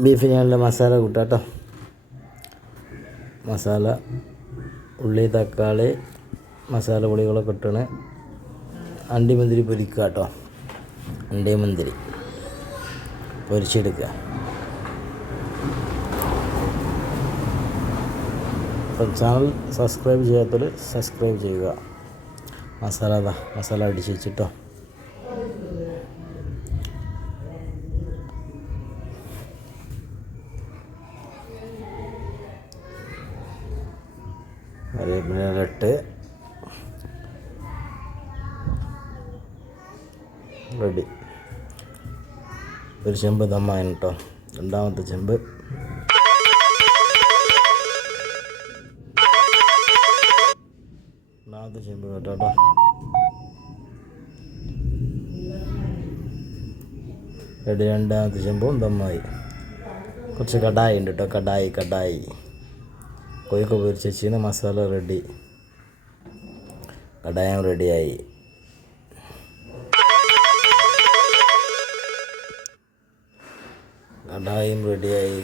Beef ഞാനുള്ള masala കൂട്ടാം കേട്ടോ. മസാല ഉള്ളി തക്കാളി മസാല പൊടികളൊക്കെ ഇട്ടാണ് അണ്ടിമുന്തിരി പൊരിക്കുക കേട്ടോ. അണ്ടിമുന്തിരി പൊരിച്ചെടുക്കുക. അപ്പം ചാനൽ സബ്സ്ക്രൈബ് ചെയ്യാത്തവർ സബ്സ്ക്രൈബ് ചെയ്യുക. മസാല അടിച്ച് വെച്ചിട്ടോ. കറിവേപ്പിലയിട്ട് റെഡി. ഒരു ചെമ്പ് ദമ്മാണ് കേട്ടോ. രണ്ടാമത്തെ ചെമ്പ് കേട്ടോ. റെഡി. രണ്ടാമത്തെ ചെമ്പും ദമ്മായി. കുറച്ച് കടായി ഉണ്ട് കേട്ടോ. കടായി കൊയ്ക്ക് പൊരിച്ച് മസാല റെഡി. കടായം റെഡിയായി. കടായും റെഡിയായി.